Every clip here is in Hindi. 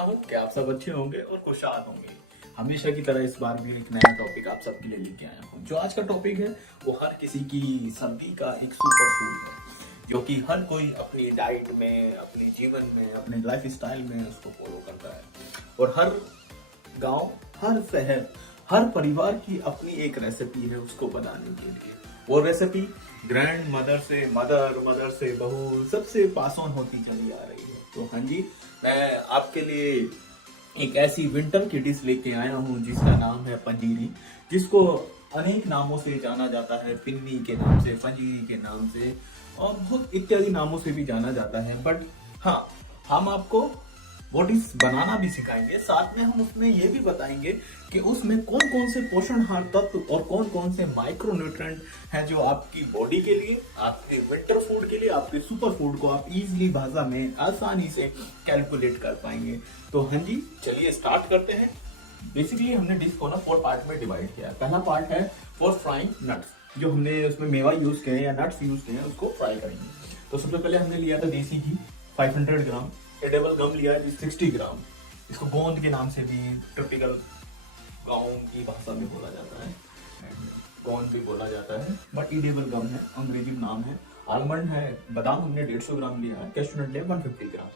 करता हूँ कि आप सब अच्छे होंगे और खुशहाल होंगे। हमेशा की तरह इस बार भी एक नया टॉपिक आप सबके लिए लेके आया हूँ। जो आज का टॉपिक है वो हर किसी की सभी का एक सुपर फूड है, जो कि हर कोई अपनी डाइट में, अपने जीवन में, अपने लाइफ स्टाइल में उसको फॉलो करता है। और हर गांव, हर शहर, हर परिवार की अपनी एक रेसिपी है उसको बनाने के लिए। वो रेसिपी ग्रैंड मदर से मदर, मदर से बहू, सबसे पास ऑन होती चली आ रही है। तो हाँ जी, मैं आपके लिए एक ऐसी विंटर की डिश लेके आया हूँ जिसका नाम है पंजीरी, जिसको अनेक नामों से जाना जाता है। पिन्नी के नाम से, पंजीरी के नाम से और बहुत इत्यादि नामों से भी जाना जाता है। बट हाँ, हम आपको वो डिश बनाना भी सिखाएंगे, साथ में हम उसमें ये भी बताएंगे कि उसमें कौन कौन से पोषणहार तत्व और कौन कौन से माइक्रो न्यूट्रिएंट हैं जो आपकी बॉडी के लिए, आपके विंटर फूड के लिए, आपके सुपर फूड को आप इजीली भाषा में आसानी से कैलकुलेट कर पाएंगे। तो हाँ जी, चलिए स्टार्ट करते हैं। बेसिकली हमने डिश को ना 4 पार्ट में डिवाइड किया है। पहला पार्ट है फॉर फ्राइंग नट्स, जो हमने उसमें मेवा यूज किए हैं या नट्स यूज किए हैं उसको फ्राई करेंगे। तो सबसे पहले हमने लिया था देसी घी 500 ग्राम, एडेबल गम लिया है 60 ग्राम। इसको गोंद के नाम से भी टिपिकल गाँव की भाषा में बोला जाता है, गोंद भी बोला जाता है, बट एडेबल गम है, अंग्रेजी नाम है। आलमंड है, बादाम हमने 150 ग्राम लिया है, कैशनट लिया 150 ग्राम।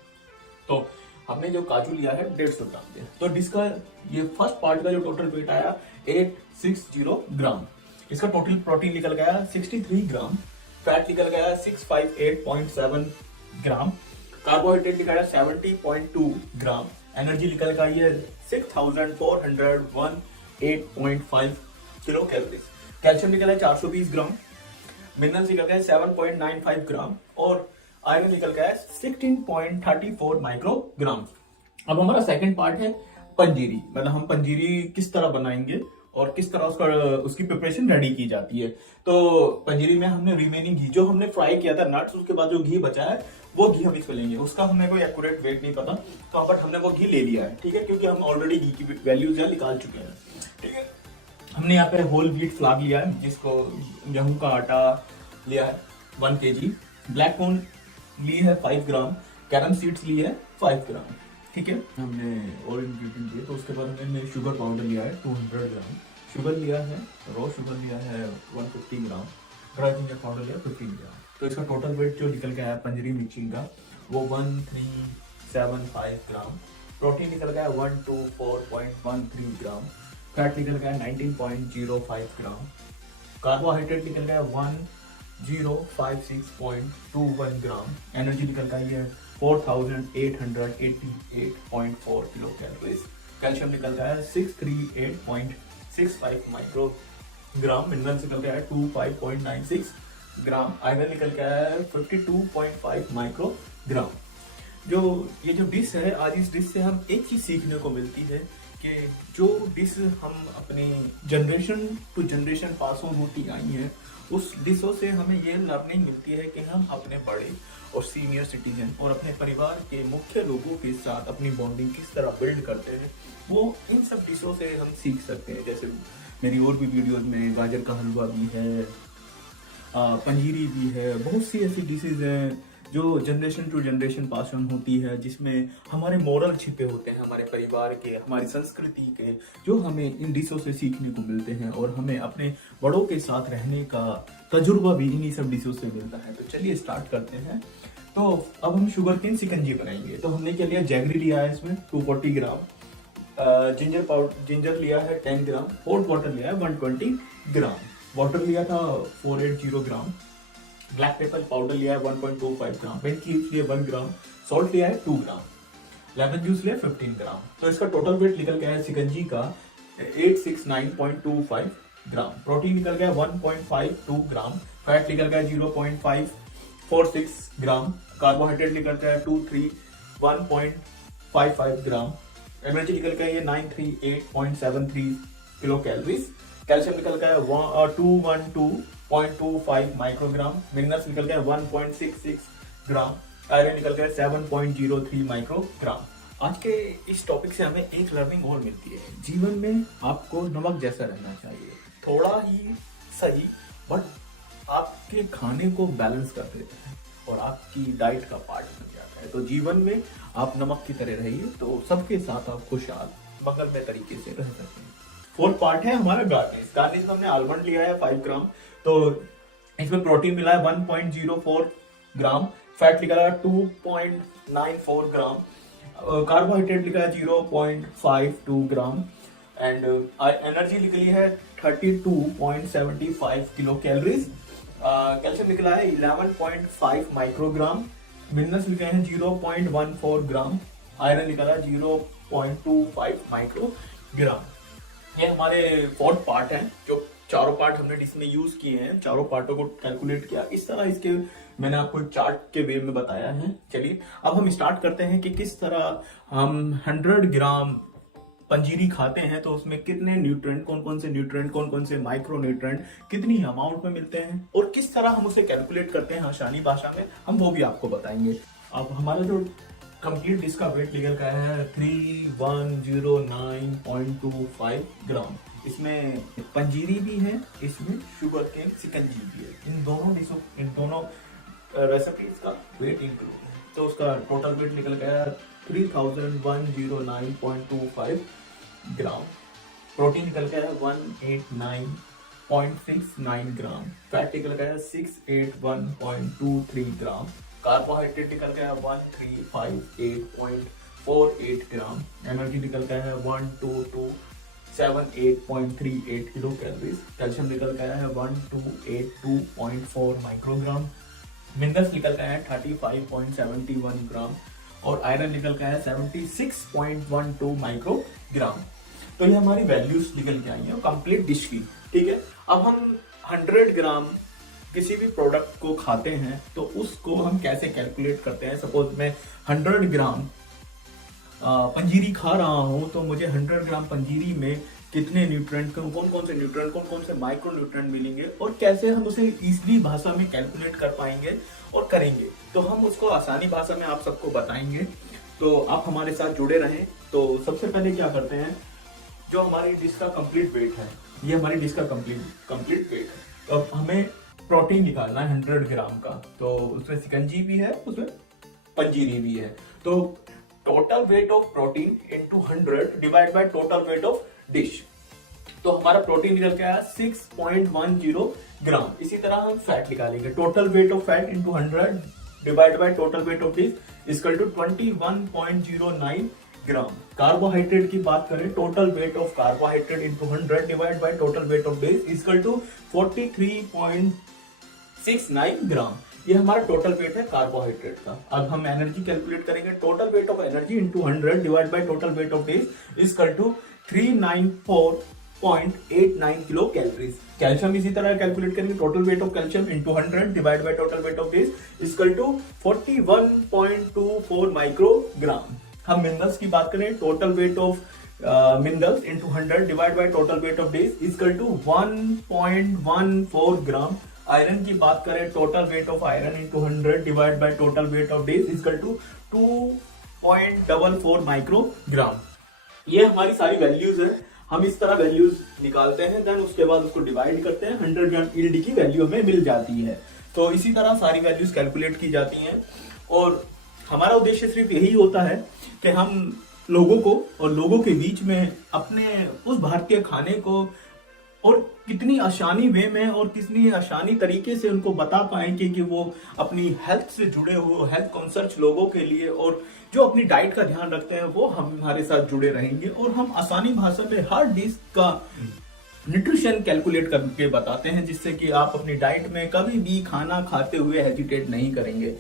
तो हमने जो काजू लिया है 150 ग्राम लिया। तो इसका ये फर्स्ट पार्ट का जो टोटल वेट आया 860 ग्राम। इसका टोटल प्रोटीन निकल गया 63 ग्राम, फैट निकल गया 658.7 ग्राम, कार्बोहाइड्रेट निकल गया 70.2 ग्राम, एनर्जी निकल गई है 6401.8.5 किलो कैलोरीज, कैल्शियम निकला है 420 ग्राम, मिनरल्स निकल गए 7.95 ग्राम और आयरन निकल गया है 16.34 माइक्रोग्राम। अब हमारा सेकंड पार्ट है पंजीरी, मतलब हम पंजीरी किस तरह बनाएंगे और किस तरह उसकी प्रिपरेशन रेडी की जाती है। तो पंजीरी में हमने रिमेनिंग घी जो हमने फ्राई किया था नट्स, उसके बाद जो घी बचा है वो घी हम इसमें लेंगे। उसका हमें कोई एक्यूरेट वेट नहीं पता, तो बट हमने वो घी ले लिया है, ठीक है, क्योंकि हम ऑलरेडी घी की वैल्यूज यहाँ निकाल चुके हैं, ठीक है। हमने यहाँ पे होल व्हीट फ्लावर लिया है, जिसको गेहूं का आटा लिया है 1 kg, ब्लैक कॉर्न ली है 5 ग्राम, कैरम सीड्स लिए है 5 ग्राम, ठीक है। हमने और इंग्रेडिएंट दिए, तो उसके बाद हमने शुगर पाउडर लिया है 200 ग्राम, शुगर लिया है, रॉ शुगर लिया है 150 ग्राम, ड्राई जिंजर पाउडर लिया 15 ग्राम। तो इसका टोटल वेट जो निकल के आया पंजीरी मिक्सिंग का वो 1375 ग्राम, प्रोटीन निकल गया 124.13 ग्राम, फैट निकल गया 19.05 ग्राम, कार्बोहाइड्रेट निकल गया 1056.21 ग्राम, एनर्जी निकल गई है 4888.4 किलो कैलोरीज, कैल्शियम निकल गया है 638.65 माइक्रोग्राम, मिनरल्स निकल गया है 25.96 ग्राम, आयरन निकल गया है 52.5 माइक्रोग्राम। जो ये जो डिश है, आज इस डिश से हम एक चीज सीखने को मिलती है कि जो डिश हम अपनी generation to generation pass on होती आई है, उस डिशों से हमें ये लर्निंग मिलती है कि हम अपने बड़े और सीनियर सिटीजन और अपने परिवार के मुख्य लोगों के साथ अपनी बॉन्डिंग किस तरह बिल्ड करते हैं, वो इन सब डिशों से हम सीख सकते हैं। जैसे मेरी और भी वीडियोज में गाजर का हलवा भी है, पंजीरी भी है, बहुत सी ऐसी डिशेज हैं जो generation to generation pass on होती है, जिसमें हमारे मोरल छिपे होते हैं, हमारे परिवार के, हमारी संस्कृति के, जो हमें इन डिशों से सीखने को मिलते हैं और हमें अपने बड़ों के साथ रहने का तजुर्बा भी इन्हीं सब डिशों से मिलता है। तो चलिए स्टार्ट करते हैं। तो अब हम शुगर केन शिकंजी बनाएंगे। तो हमने क्या लिया, जैगरी लिया है इसमें 240 ग्राम, जिंजर लिया है 10 ग्राम, हॉट वाटर लिया है 120 ग्राम, वाटर लिया था 480 ग्राम, ब्लैक पेपर पाउडर लिया है 1.25 ग्राम, पिंक क्यूब्स लिए 1 ग्राम, सॉल्ट लिया है 2 ग्राम, लेमन जूस लिया 15 ग्राम। तो इसका टोटल वेट निकल गया है शिकंजी का 869.25 ग्राम, प्रोटीन निकल गया 1.52 ग्राम, फैट निकल गया 0.546 ग्राम, कार्बोहाइड्रेट निकल गया 231.55 ग्राम, एनर्जी निकल गया ये 938.73 किलो कैलोरीज, कैल्शियम निकल गया 212.25 माइक्रोग्राम, मिनरल्स निकल गया 1.66 ग्राम, आयरन निकल गया 7.03 माइक्रोग्राम। आज के इस टॉपिक से हमें एक लर्निंग और मिलती है, जीवन में आपको नमक जैसा रहना चाहिए, थोड़ा ही सही, बट आपके खाने को बैलेंस कर देता है और आपकी डाइट का पार्ट बन जाता है। है। तो जीवन में आप नमक की तरह रहिए, तो सबके साथ आप खुशहाल मंगलमय तरीके से रह सकते हैं। फोर्थ पार्ट है हमारा गार्निश। गार्निश में हमने आलमंड लिया है 5 ग्राम, तो इसमें प्रोटीन मिला है 1.04 ग्राम, फैट लिखा है 2.94 ग्राम, कार्बोहाइड्रेट लिखा है 0.52 ग्राम एंड एनर्जी निकली है 32.75 किलो कैलोरीज। कैल्शियम निकला है 11.5 माइक्रोग्राम, मिनरल्स लिखे हैं 0.14 ग्राम, आयरन निकला है 0.25 माइक्रोग्राम। ये हमारे फोर्थ पार्ट है। जो चारों पार्ट हमने इसमें यूज किए हैं, चारों पार्टों को कैलकुलेट किया, इस तरह इसके मैंने आपको चार्ट के वे में बताया है। चलिए अब हम स्टार्ट करते हैं कि किस तरह हम 100 ग्राम पंजीरी खाते हैं तो उसमें कितने न्यूट्रिएंट, कौन कौन से माइक्रो न्यूट्रिएंट कितनी अमाउंट में मिलते हैं और किस तरह हम उसे कैलकुलेट करते हैं आसानी भाषा में, हम वो भी आपको बताएंगे। अब हमारा जो कंप्लीट डिश का वेट निकल का है 3109.25 ग्राम। इसमें पंजीरी भी है, इसमें शुगर केन शिकंजी भी है। इन दोनों रेसिपीज का वेट इंक्लूड है, तो उसका टोटल वेट निकल गया 3109.25 ग्राम। प्रोटीन निकल गया 189.69 ग्राम, फैट निकल गया 681.23 ग्राम, कार्बोहाइड्रेट निकल गया 1358.48 ग्राम, एनर्जी निकल गया है 1227.8.38 किलो कैलोरीज, कैल्शियम निकल गया है 1282.4 माइक्रोग्राम, मिनरल्स निकल गया है 35.71 ग्राम और आयरन निकल गया है 76.12 माइक्रोग्राम। तो ये हमारी वैल्यूज निकल के आई है कंप्लीट डिश की। ठीक है, अब हम 100 ग्राम किसी भी प्रोडक्ट को खाते हैं तो उसको हम कैसे कैलकुलेट करते हैं। सपोज मैं 100 ग्राम पंजीरी खा रहा हूं तो मुझे 100 ग्राम पंजीरी में कितने न्यूट्रिएंट, कौन कौन से माइक्रो न्यूट्रिएंट मिलेंगे और कैसे हम उसे इजीली भाषा में कैलकुलेट कर पाएंगे और करेंगे, तो हम उसको आसानी भाषा में आप सबको बताएंगे। तो आप हमारे साथ जुड़े रहें। तो सबसे पहले क्या करते हैं, जो हमारी डिश का कंप्लीट वेट है, ये हमारी डिश का कंप्लीट वेट है। तो अब हमें प्रोटीन निकालना है 100 ग्राम का, तो उसमें शिकंजी भी है, उसमें पंजीरी भी है। तो total weight of protein into 100 divide by total weight of dish, तो हमारा प्रोटीन निकल के आया 6.10 ग्राम। इसी तरह हम फैट निकालेंगे, total weight of fat into 100 divide by total weight of dish equal to 21.09 gram. Carbohydrate की बात करें, total weight of carbohydrate into 100 divide by total weight of dish equal to 43.69 gram. ये हमारा टोटल वेट है कार्बोहाइड्रेट का। अब हम एनर्जी कैलकुलेट करेंगे, total weight of energy into 100 divide by total weight of dish equal to 394.89 kilo calories. Calcium इसी तरह कैलकुलेट करेंगे, total weight of calcium into 100 divide by total weight of dish equal to 41.24 microgram. हम मिनरल्स की बात करें, total weight of minerals into 100 divide by total weight of dish equal to 1.14 gram. Iron की बात करें, total weight of iron into 100 divide by total weight of dish equal to 2.44 microgram. ये हमारी सारी वैल्यूज है। हम इस तरह वैल्यूज निकालते हैं, देन उसके बाद उसको डिवाइड करते हैं, 100 ग्राम ईल्ड की वैल्यू हमें मिल जाती है। तो इसी तरह सारी वैल्यूज कैलकुलेट की जाती हैं और हमारा उद्देश्य सिर्फ यही होता है कि हम लोगों को और लोगों के बीच में अपने उस भारतीय खाने को और कितनी आसानी वे में और कितनी आसानी तरीके से उनको बता पाएंगे कि वो अपनी हेल्थ से जुड़े हुए हेल्थ कॉन्सर्च लोगों के लिए और जो अपनी डाइट का ध्यान रखते हैं वो हम हमारे साथ जुड़े रहेंगे और हम आसानी भाषा में हर डिश का न्यूट्रिशन कैलकुलेट करके बताते हैं, जिससे कि आप अपनी डाइट में कभी भी खाना खाते हुए हेजिटेट नहीं करेंगे।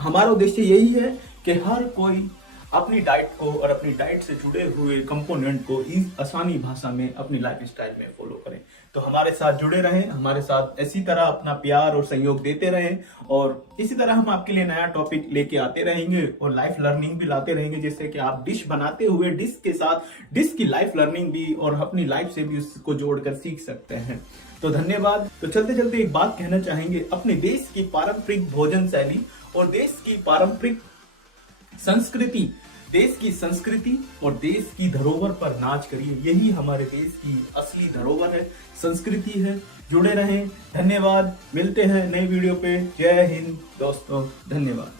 हमारा उद्देश्य यही है कि हर कोई अपनी डाइट को और अपनी डाइट से जुड़े हुए कंपोनेंट को इस आसानी भाषा में अपनी लाइफ स्टाइल में फॉलो करें। तो हमारे साथ जुड़े रहें, हमारे साथ इसी तरह अपना प्यार और सहयोग देते रहें और इसी तरह हम आपके लिए नया टॉपिक लेके आते रहेंगे और लाइफ लर्निंग भी लाते रहेंगे, जिससे कि आप डिश बनाते हुए डिश के साथ डिश की लाइफ लर्निंग भी और अपनी लाइफ से भी उसको जोड़कर सीख सकते हैं। तो धन्यवाद। तो चलते चलते एक बात कहना चाहेंगे, अपने देश की पारंपरिक भोजन शैली और देश की पारंपरिक संस्कृति, देश की संस्कृति और देश की धरोहर पर नाच करिए। यही हमारे देश की असली धरोहर है, संस्कृति है। जुड़े रहें। धन्यवाद। मिलते हैं नई वीडियो पे। जय हिंद दोस्तों, धन्यवाद।